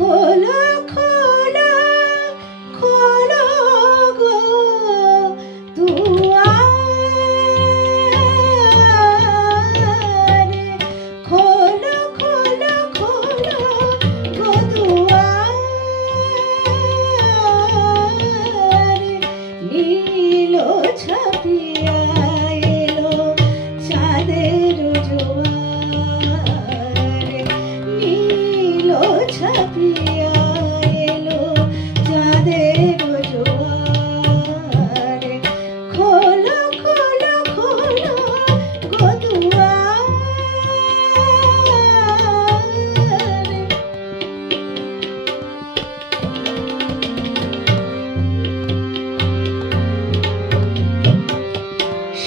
খোলো খোলো খোলো গো দুয়ার, খোলো খোলো খোলো গো দুয়ার, নীল ছাপিয়া এলো চাঁদের জোয়ার, নীল ছাপিয়া এলো চাঁদের জোয়ার, খোলো খোলো খোলো গো দুয়ার।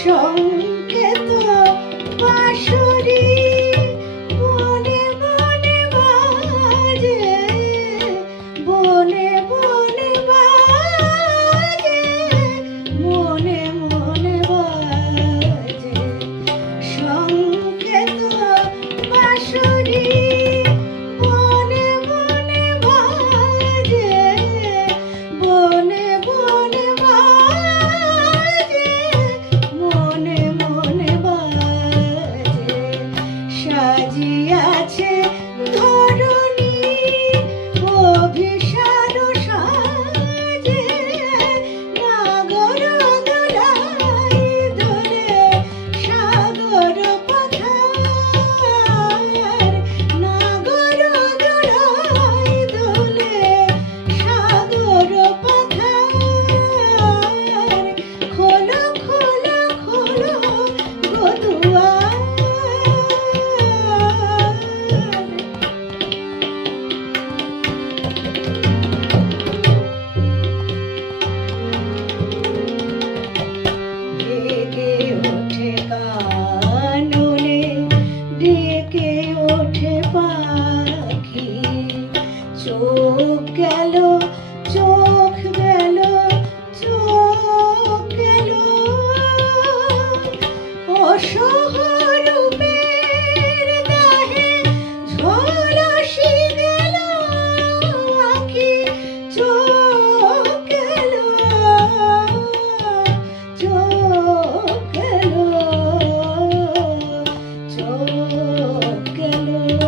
সংকেত বাঁশরি বনে বনে বাজে, বনে বনে বাজে, মনে মনে বাজে, সংকেত বাঁশরি বনে বনে বাজে, বনে বনে বাজে, মনে মনে বাজে, সাজিয়াছে ধরণী অভিসার সাজে, নাগর দোলাই দোলে সাগর পাথার, নাগর দোলাই দোলে সাগর পাথার, খোলো খোলো খোলো গো দুয়ার। ডেকে ওঠে কাননে, ডেকে ওঠে পাখি, চোখ গেল চোখ গেল চোখ গেল, অসহরূপের দাহে ঝলসি গেল আঁখি, চোখ গেল চোখ গেল চোখ গেল।